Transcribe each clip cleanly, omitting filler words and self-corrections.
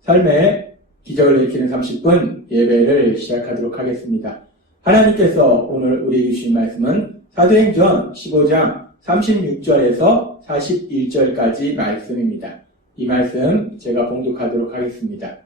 삶의 기적을 일으키는 30분 예배를 시작하도록 하겠습니다. 하나님께서 오늘 우리에게 주신 말씀은 사도행전 15장 36절에서 41절까지 말씀입니다. 이 말씀 제가 봉독하도록 하겠습니다.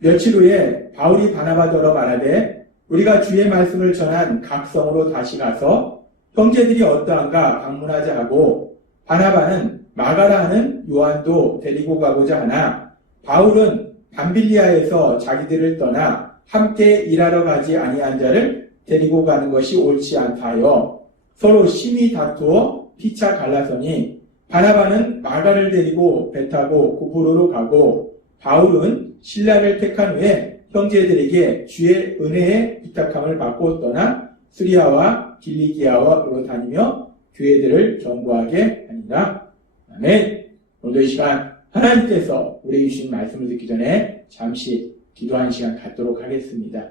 며칠 후에 바울이 바나바더러 말하되 우리가 주의 말씀을 전한 각 성으로 다시 가서 형제들이 어떠한가 방문하자 하고 바나바는 마가라 하는 요한도 데리고 가고자 하나 바울은 밤빌리아에서 자기들을 떠나 함께 일하러 가지 아니한 자를 데리고 가는 것이 옳지 않다 하여 서로 심히 다투어 피차 갈라서니 바나바는 마가를 데리고 배 타고 구브로로 가고 바울은 신라를 택한 후에 형제들에게 주의 은혜의 부탁함을 받고 떠나 수리아와 길리기아로 다니며 교회들을 견고하게 하니라. 아멘. 오늘도 이 시간 하나님께서 우리에게 주신 말씀을 듣기 전에 잠시 기도하는 시간 갖도록 하겠습니다.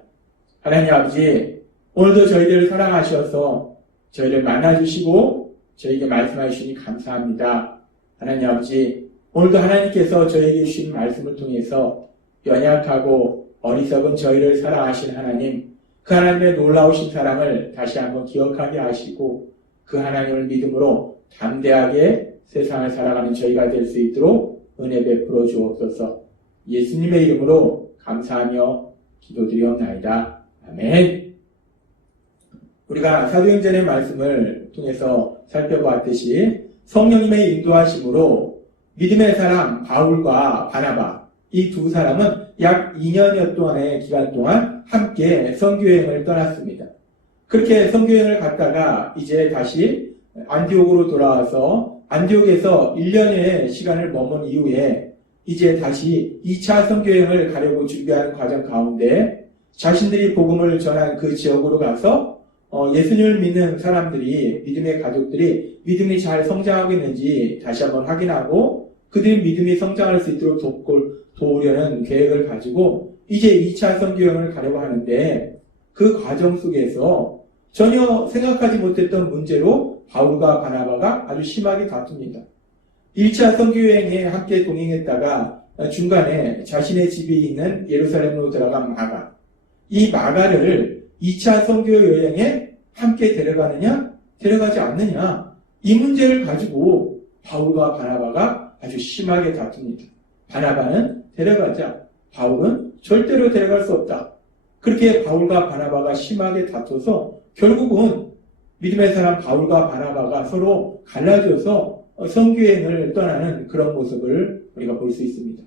하나님 아버지, 오늘도 저희들을 사랑하셔서 저희를 만나주시고 저희에게 말씀해 주시니 감사합니다. 하나님 아버지, 오늘도 하나님께서 저희에게 주신 말씀을 통해서 연약하고 어리석은 저희를 사랑하신 하나님, 그 하나님의 놀라우신 사랑을 다시 한번 기억하게 하시고 그 하나님을 믿음으로 담대하게 세상을 살아가는 저희가 될 수 있도록 은혜 베풀어 주옵소서. 예수님의 이름으로 감사하며 기도드리옵나이다. 아멘. 우리가 사도행전의 말씀을 통해서 살펴보았듯이 성령님의 인도하심으로 믿음의 사람 바울과 바나바, 이 두 사람은 약 2년여 동안의 기간 동안 함께 선교여행을 떠났습니다. 그렇게 선교여행을 갔다가 이제 다시 안디옥으로 돌아와서 안디옥에서 1년의 시간을 머문 이후에 이제 다시 2차 선교여행을 가려고 준비하는 과정 가운데 자신들이 복음을 전한 그 지역으로 가서 예수님을 믿는 사람들이, 믿음의 가족들이 믿음이 잘 성장하고 있는지 다시 한번 확인하고 그들이 믿음이 성장할 수 있도록 도우려는 계획을 가지고 이제 2차 선교여행을 가려고 하는데 그 과정 속에서 전혀 생각하지 못했던 문제로 바울과 바나바가 아주 심하게 다툽니다. 1차 선교여행에 함께 동행했다가 중간에 자신의 집이 있는 예루살렘으로 들어간 마가, 이 마가를 2차 선교여행에 함께 데려가느냐 데려가지 않느냐, 이 문제를 가지고 바울과 바나바가 아주 심하게 다툽니다. 바나바는 데려가자, 바울은 절대로 데려갈 수 없다. 그렇게 바울과 바나바가 심하게 다퉈서 결국은 믿음의 사람 바울과 바나바가 서로 갈라져서 선교여행을 떠나는 그런 모습을 우리가 볼 수 있습니다.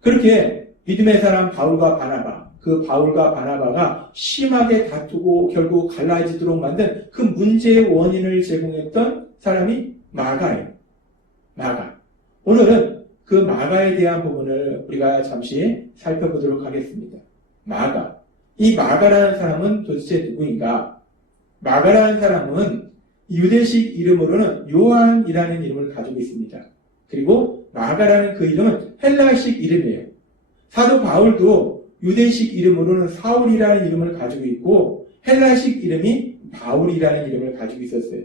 그렇게 믿음의 사람 바울과 바나바, 그 바울과 바나바가 심하게 다투고 결국 갈라지도록 만든 그 문제의 원인을 제공했던 사람이 마가예요. 마가. 오늘은 그 마가에 대한 부분을 우리가 잠시 살펴보도록 하겠습니다. 마가. 이 마가라는 사람은 도대체 누구인가? 마가라는 사람은 유대식 이름으로는 요한이라는 이름을 가지고 있습니다. 그리고 마가라는 그 이름은 헬라식 이름이에요. 사도 바울도 유대식 이름으로는 사울이라는 이름을 가지고 있고 헬라식 이름이 바울이라는 이름을 가지고 있었어요.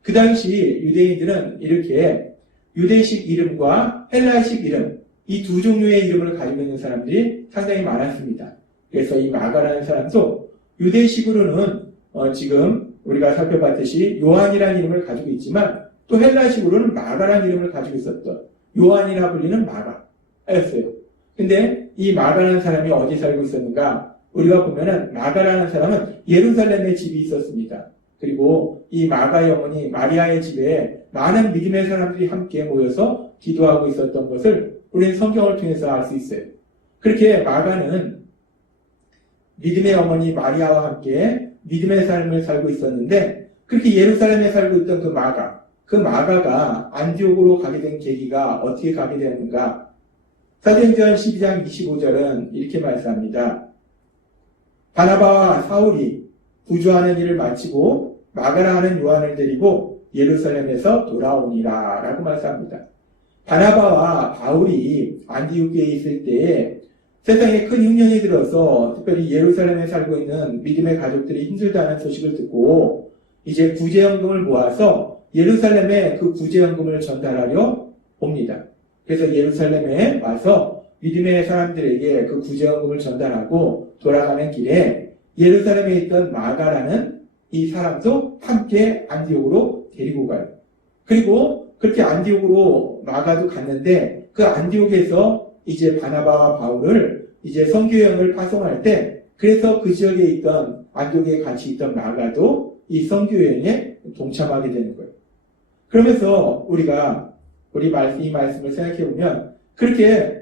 그 당시 유대인들은 이렇게 유대식 이름과 헬라식 이름, 이 두 종류의 이름을 가지고 있는 사람들이 상당히 많았습니다. 그래서 이 마가라는 사람도 유대식으로는 지금 우리가 살펴봤듯이 요한이라는 이름을 가지고 있지만 또 헬라식으로는 마가라는 이름을 가지고 있었던 요한이라 불리는 마가였어요. 근데 이 마가라는 사람이 어디 살고 있었는가? 우리가 보면은 마가라는 사람은 예루살렘에 집이 있었습니다. 그리고 이 마가의 어머니 마리아의 집에 많은 믿음의 사람들이 함께 모여서 기도하고 있었던 것을 우리는 성경을 통해서 알 수 있어요. 그렇게 마가는 믿음의 어머니 마리아와 함께 믿음의 삶을 살고 있었는데 그렇게 예루살렘에 살고 있던 그 마가가 안디옥으로 가게 된 계기가 어떻게 가게 되었는가? 사도행전 12장 25절은 이렇게 말씀합니다. 바나바와 사울이 부주하는 일을 마치고 마가라 하는 요한을 데리고 예루살렘에서 돌아오니라 라고 말씀합니다. 바나바와 바울이 안디옥에 있을 때에 세상에 큰 흉년이 들어서 특별히 예루살렘에 살고 있는 믿음의 가족들이 힘들다는 소식을 듣고 이제 구제연금을 모아서 예루살렘에 그 구제연금을 전달하려 옵니다. 그래서 예루살렘에 와서 믿음의 사람들에게 그 구제연금을 전달하고 돌아가는 길에 예루살렘에 있던 마가라는 이 사람도 함께 안디옥으로 데리고 가요. 그리고 그렇게 안디옥으로 마가도 갔는데 그 안디옥에서 이제 바나바와 바울을 이제 선교여행을 파송할 때 그래서 그 지역에 있던 안디옥에 같이 있던 마가도 이 선교여행에 동참하게 되는 거예요. 그러면서 우리가 이 말씀을 생각해 보면 그렇게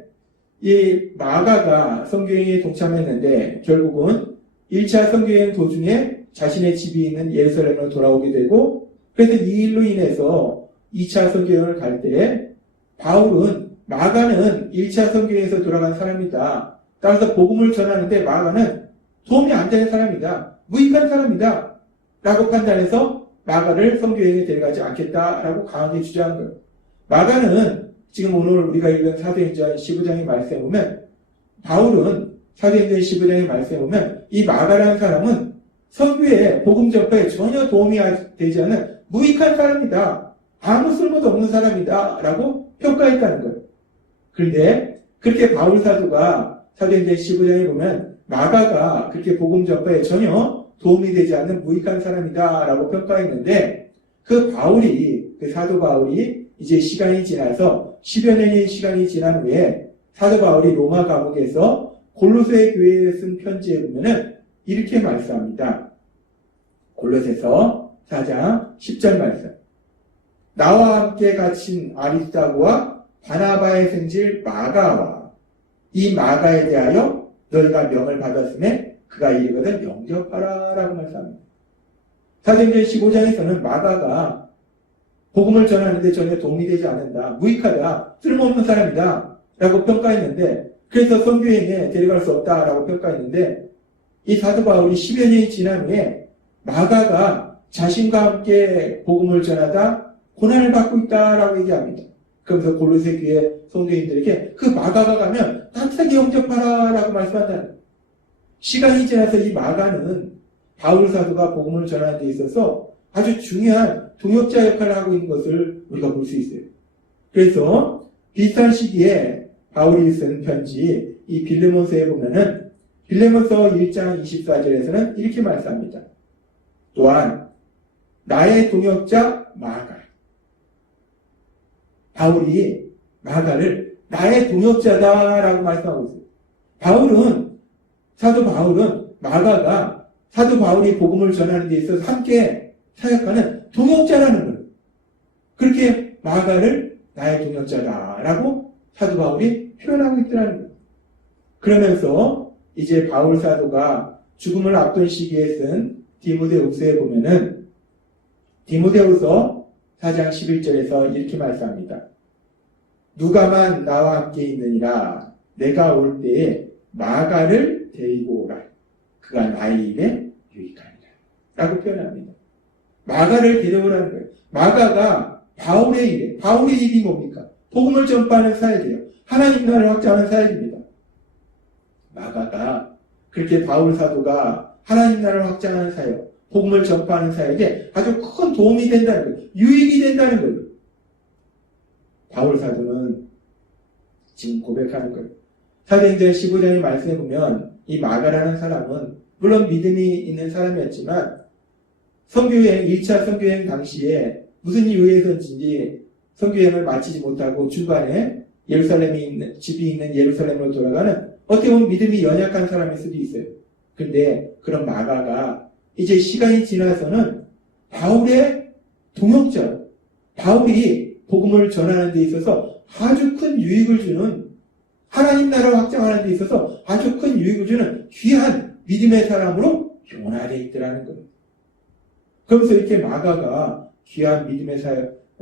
이 마가가 선교여행에 동참했는데 결국은 1차 선교여행 도중에 자신의 집이 있는 예루살렘으로 돌아오게 되고 그래서 이 일로 인해서 2차 선교여행을 갈 때 마가는 1차 선교여행에서 돌아간 사람이다. 따라서 복음을 전하는데 마가는 도움이 안 되는 사람이다. 무익한 사람이다. 라고 판단해서 마가를 선교여행에 데려가지 않겠다라고 강하게 주장한 거예요. 마가는 지금 오늘 우리가 읽은 사도행전 15장의 말씀에 보면 바울은 사도행전 15장의 말씀에 보면 이 마가라는 사람은 선교에 복음 전파에 전혀 도움이 되지 않은 무익한 사람이다. 아무 쓸모도 없는 사람이다. 라고 평가했다는 거예요. 그런데 그렇게 바울 사도가 사도행전 15장에 보면 마가가 그렇게 복음 전파에 전혀 도움이 되지 않는 무익한 사람이다. 라고 평가했는데 그 사도 바울이 이제 시간이 지나서 10여 년의 시간이 지난 후에 사도 바울이 로마 감옥에서 골로새 교회에 쓴 편지에 보면은 이렇게 말씀합니다. 골로새서 4장 10절 말씀. 나와 함께 갇힌 아리스다고와 바나바의 생질 마가와 이 마가에 대하여 너희가 명을 받았음에 그가 이르거든 영접하라 라고 말씀합니다. 사도행전 15장에서는 마가가 복음을 전하는데 전혀 도움이 되지 않는다. 무익하다. 쓸모없는 사람이다. 라고 평가했는데 그래서 선교여행에 데려갈 수 없다. 라고 평가했는데 이 사도 바울이 10여 년이 지난 후에 마가가 자신과 함께 복음을 전하다 고난을 받고 있다라고 얘기합니다. 그러면서 골로새 교회 성도인들에게 그 마가가 가면 따뜻하게 영접하라 라고 말씀한다는 거예요. 시간이 지나서 이 마가는 바울 사도가 복음을 전하는 데 있어서 아주 중요한 동역자 역할을 하고 있는 것을 우리가 볼 수 있어요. 그래서 비슷한 시기에 바울이 쓴 편지 이 빌레몬서에 보면은 빌레몬서 1장 24절에서는 이렇게 말씀합니다. 또한 나의 동역자 마가 바울이 마가를 나의 동역자다라고 말씀하고 있어요. 사도 바울은 마가가 사도 바울이 복음을 전하는 데 있어서 함께 사역하는 동역자라는 거예요. 그렇게 마가를 나의 동역자다라고 사도 바울이 표현하고 있더라는 거예요. 그러면서 이제 바울 사도가 죽음을 앞둔 시기에 쓴 디모데후서에 보면은 디모데후서 4장 11절에서 이렇게 말씀합니다. 누가만 나와 함께 있느니라 내가 올 때에 마가를 데리고 오라. 그가 나의 일에 유익하니라. 라고 표현합니다. 마가를 데려오라는 거예요. 마가가 바울의 일이 뭡니까? 복음을 전파하는 사역이에요. 하나님 나라를 확장하는 사역입니다. 마가가 그렇게 바울 사도가 하나님 나라를 확장하는 사역, 복음을 전파하는 사역에 아주 큰 도움이 된다는 거예요. 유익이 된다는 거예요. 바울 사도는 지금 고백하는 거예요. 사도행전 15장의 말씀에 보면 이 마가라는 사람은 물론 믿음이 있는 사람이었지만 선교여행 1차 선교여행 당시에 무슨 이유에서인지 선교여행을 마치지 못하고 중간에 집이 있는 예루살렘으로 돌아가는 어떻게 보면 믿음이 연약한 사람일 수도 있어요. 근데 그런 마가가 이제 시간이 지나서는 바울의 동역자, 바울이 복음을 전하는 데 있어서 아주 큰 유익을 주는 하나님 나라를 확장하는 데 있어서 아주 큰 유익을 주는 귀한 믿음의 사람으로 변화되어 있더라는 겁니다. 그러면서 이렇게 마가가 귀한 믿음의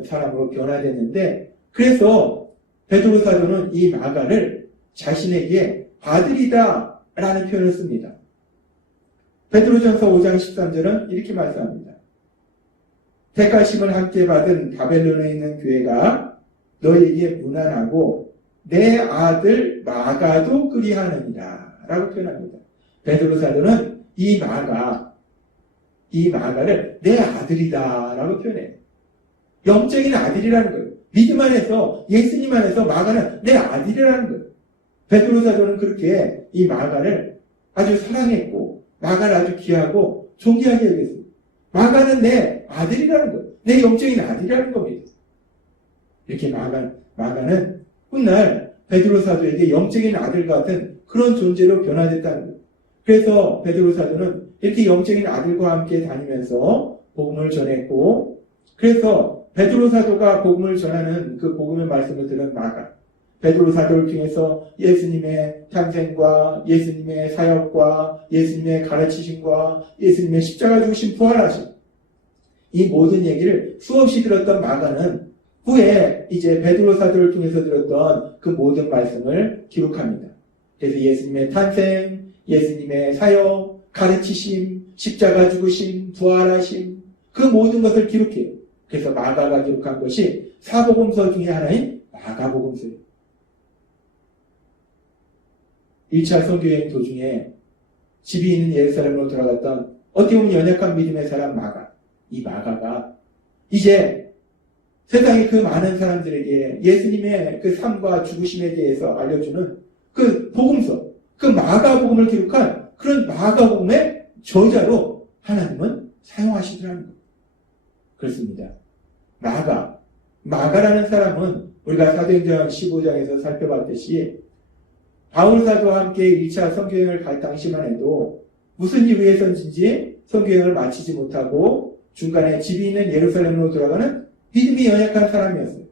사람으로 변화됐는데 그래서 베드로 사도는 이 마가를 자신에게 아들이다 라는 표현을 씁니다. 베드로전서 5장 13절은 이렇게 말씀합니다. 택하심을 함께 받은 바벨론에 있는 교회가 너에게 무난하고 내 아들 마가도 그리하느니라 라고 표현합니다. 베드로 사도는 이 마가를 내 아들이다 라고 표현해요. 영적인 아들이라는 거예요. 믿음 안에서, 예수님 안에서 마가는 내 아들이라는 거예요. 베드로 사도는 그렇게 이 마가를 아주 사랑했고 마가를 아주 귀하고 존귀하게 여겼습니다. 마가는 내 아들이라는 거예요. 내 영적인 아들이라는 겁니다. 이렇게 마가는 훗날 베드로 사도에게 영적인 아들 같은 그런 존재로 변화됐다는 거예요. 그래서 베드로 사도는 이렇게 영적인 아들과 함께 다니면서 복음을 전했고, 그래서 베드로 사도가 복음을 전하는 그 복음의 말씀을 들은 마가, 베드로 사도를 통해서 예수님의 탄생과 예수님의 사역과 예수님의 가르치심과 예수님의 십자가 죽으심 부활하심, 이 모든 얘기를 수없이 들었던 마가는 후에 이제 베드로 사도를 통해서 들었던 그 모든 말씀을 기록합니다. 그래서 예수님의 탄생, 예수님의 사역, 가르치심, 십자가 죽으심, 부활하심, 그 모든 것을 기록해요. 그래서 마가가 기록한 것이 사복음서 중에 하나인 마가복음서예요. 1차 선교여행 도중에 집이 있는 예루살렘으로 돌아갔던 어떻게 보면 연약한 믿음의 사람 마가, 이 마가가 이제 세상의 그 많은 사람들에게 예수님의 그 삶과 죽으심에 대해서 알려주는 그 복음서, 그 마가복음을 기록한 그런 마가복음의 저자로 하나님은 사용하시더라는 거예요. 그렇습니다. 마가라는 사람은 우리가 사도행전 15장에서 살펴봤듯이 바울 사도와 함께 1차 선교여행을 갈 당시만 해도 무슨 이유에서인지 선교여행을 마치지 못하고 중간에 집이 있는 예루살렘으로 돌아가는 믿음이 연약한 사람이었어요.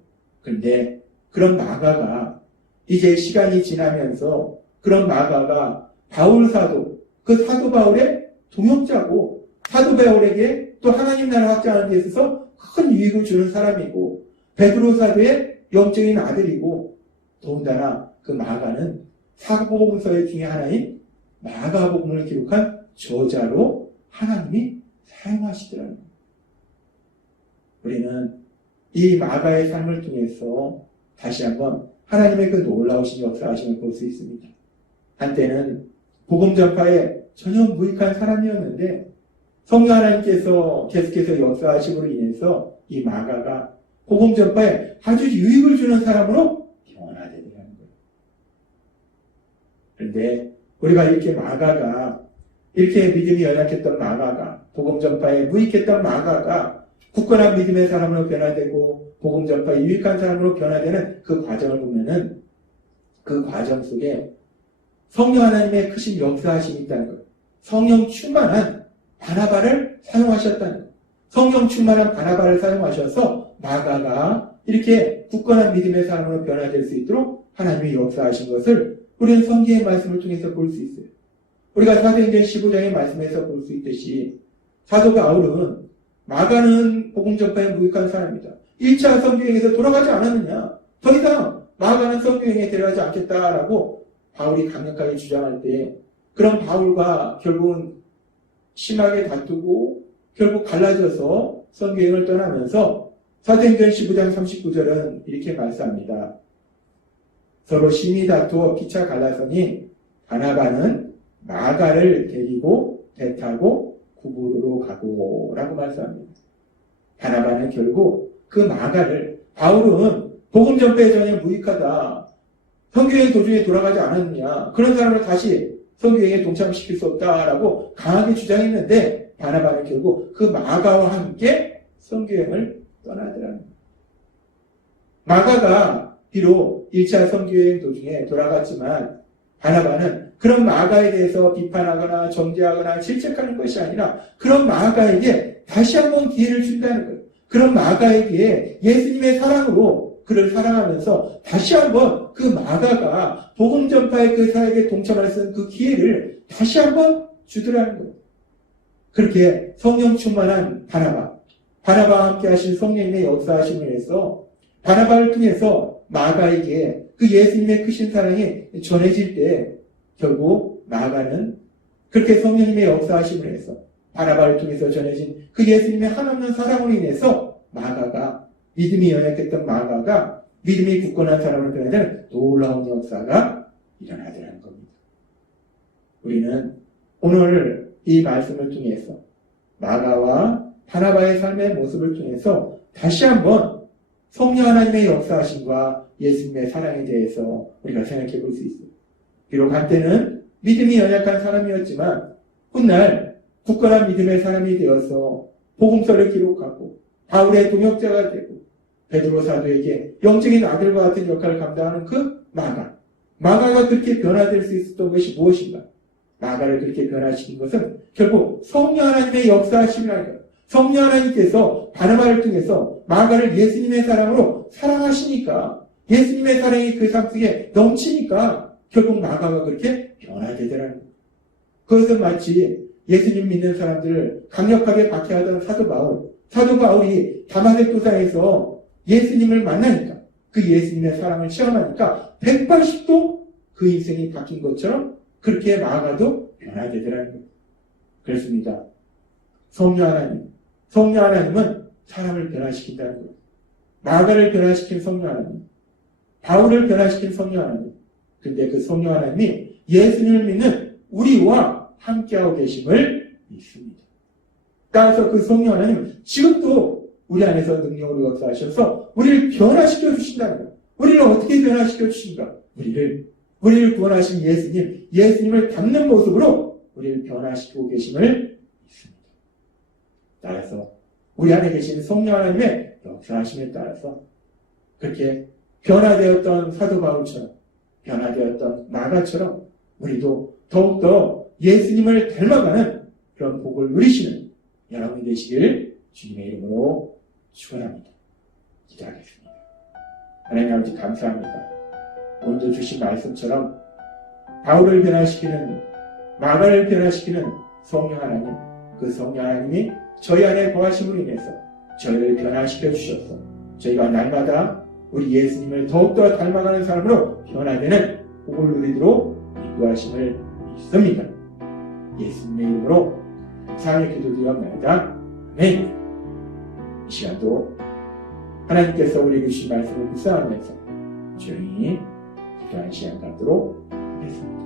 그런데 그런 마가가 이제 시간이 지나면서 그런 마가가 바울 사도, 그 사도 바울의 동역자고 사도 바울에게 또 하나님 나라 확장하는 데 있어서 큰 유익을 주는 사람이고 베드로 사도의 영적인 아들이고 더군다나 그 마가는 사복음서의 중에 하나인 마가복음을 기록한 저자로 하나님이 사용하시더라는 거예요. 우리는 이 마가의 삶을 통해서 다시 한번 하나님의 그 놀라우신 역사하심을 볼 수 있습니다. 한때는 복음 전파에 전혀 무익한 사람이었는데 성령 하나님께서 계속해서 역사하심으로 인해서 이 마가가 복음 전파에 아주 유익을 주는 사람으로 변화되게 하는 거예요. 그런데 우리가 이렇게 마가가, 이렇게 믿음이 연약했던 마가가, 복음 전파에 무익했던 마가가 굳건한 믿음의 사람으로 변화되고 복음 전파에 유익한 사람으로 변화되는 그 과정을 보면은 그 과정 속에 성령 하나님의 크신 역사하심이 있다는 거예요. 성령 충만한 바나바를 사용하셨다는 거예요. 성령 충만한 바나바를 사용하셔서 마가가 이렇게 굳건한 믿음의 사람으로 변화될 수 있도록 하나님이 역사하신 것을 우리는 성경의 말씀을 통해서 볼 수 있어요. 우리가 사도행전 15장의 말씀에서 볼 수 있듯이 사도 바울은 마가는 복음 전파에 무익한 사람이다. 1차 선교여행에서 돌아가지 않았느냐. 더 이상 마가는 선교여행에 데려가지 않겠다라고 바울이 강력하게 주장할 때 그런 바울과 결국은 심하게 다투고 결국 갈라져서 선교여행을 떠나면서 사도행전 15장 39절은 이렇게 말씀합니다. 서로 심히 다투어 피차 갈라서니 바나바는 마가를 데리고 배 타고 구부로로 가고 라고 말씀합니다. 바나바는 결국 그 마가를, 바울은 복음 전파에 전혀 무익하다, 선교여행 도중에 돌아가지 않았느냐, 그런 사람을 다시 선교여행에 동참시킬 수 없다라고 강하게 주장했는데 바나바는 결국 그 마가와 함께 선교여행을 떠나더라는 거예요. 마가가 비록 1차 선교여행 도중에 돌아갔지만 바나바는 그런 마가에 대해서 비판하거나 정죄하거나 질책하는 것이 아니라 그런 마가에게 다시 한번 기회를 준다는 거예요. 그런 마가에게 예수님의 사랑으로 그를 사랑하면서 다시 한번 그 마가가 복음 전파의 그 사역에 동참할 수 있는 그 기회를 다시 한번 주더라는 거예요. 그렇게 성령 충만한 바나바와 함께 하신 성령님의 역사하심을 해서 바나바를 통해서 마가에게 그 예수님의 크신 사랑이 전해질 때 결국 마가는 그렇게 성령님의 역사하심을 해서 바나바를 통해서 전해진 그 예수님의 한없는 사랑으로 인해서 마가가, 믿음이 연약했던 마가가 믿음이 굳건한 사람을 변화되는 놀라운 역사가 일어나더라는 겁니다. 우리는 오늘 이 말씀을 통해서 마가와 바나바의 삶의 모습을 통해서 다시 한번 성령 하나님의 역사하심과 예수님의 사랑에 대해서 우리가 생각해 볼 수 있어요. 비록 한때는 믿음이 연약한 사람이었지만 훗날 굳건한 믿음의 사람이 되어서 복음서를 기록하고 바울의 동역자가 되고 베드로 사도에게 영적인 아들과 같은 역할을 감당하는 그 마가가 그렇게 변화될 수 있었던 것이 무엇인가? 마가를 그렇게 변화시킨 것은 결국 성령 하나님의 역사하심이라는 거예요. 성령 하나님께서 바나바를 통해서 마가를 예수님의 사랑으로 사랑하시니까 예수님의 사랑이 그 삶 속에 넘치니까 결국 마가가 그렇게 변화되더라는 거예요. 그것은 마치 예수님 믿는 사람들을 강력하게 박해하던 사도 바울이 다마섹 도상에서 예수님을 만나니까 그 예수님의 사랑을 체험하니까 180도 그 인생이 바뀐 것처럼 그렇게 마가도 변화되더라는 거예요. 그렇습니다. 성령 하나님은 사람을 변화시킨다는 거예요. 마가를 변화시킨 성령 하나님, 바울을 변화시킨 성령 하나님. 근데 그 성령 하나님이 예수님을 믿는 우리와 함께하고 계심을 믿습니다. 따라서 그 성령 하나님은 지금도 우리 안에서 능력으로 역사하셔서 우리를 변화시켜 주신다는 거예요. 우리를 어떻게 변화시켜 주신가? 우리를 구원하신 예수님을 닮는 모습으로 우리를 변화시키고 계심을 믿습니다. 따라서 우리 안에 계신 성령 하나님의 역사하심에 따라서 그렇게 변화되었던 사도 바울처럼 변화되었던 마가처럼 우리도 더욱더 예수님을 닮아가는 그런 복을 누리시는 여러분이 되시길 주님의 이름으로 축원합니다. 기도하겠습니다. 하나님 아버지 감사합니다. 오늘도 주신 말씀처럼 바울을 변화시키는 마가를 변화시키는 성령 하나님, 그 성령 하나님이 저희 안에 거하심으로 인해서 저희를 변화시켜 주셔서 저희가 날마다 우리 예수님을 더욱더 닮아가는 사람으로 변화되는 복을 누리도록 인도하심을 믿습니다. 예수님의 이름으로 감사하며 기도드리옵나이다. 아멘. 이 시간도 하나님께서 우리에게 주신 말씀을 묵상하면서 조용히 기도하는 시간 갖도록 하겠습니다.